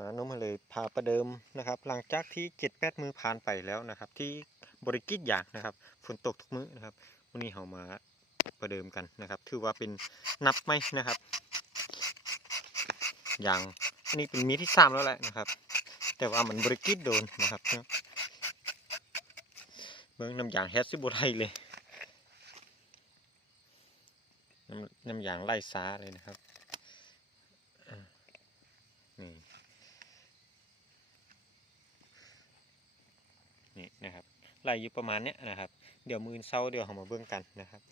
มาโน้มเลยพาประเดิมนะครับหลังจากที่7-8 มื้อผ่านไปแล้วนะครับที่บริกิจอย่างนะครับฝนตกทุกมื้อนะครับวันนี้เรามาประเดิมกันนะครับถือว่าเป็นนับไหมนะครับอย่างอันนี้เป็นมื้อที่3แล้วแหละนะครับแต่ว่ามันบริกิจโดนนะครับเมืองน้ำยางแฮสซิบไทยเลยน้ำยางไล่ซ้าเลยนะครับนี่นะครับไล่อยู่ประมาณเนี้ยนะครับเดี๋ยวมื้อเช้าเดี๋ยวเรามาเบิ่งกันนะครับ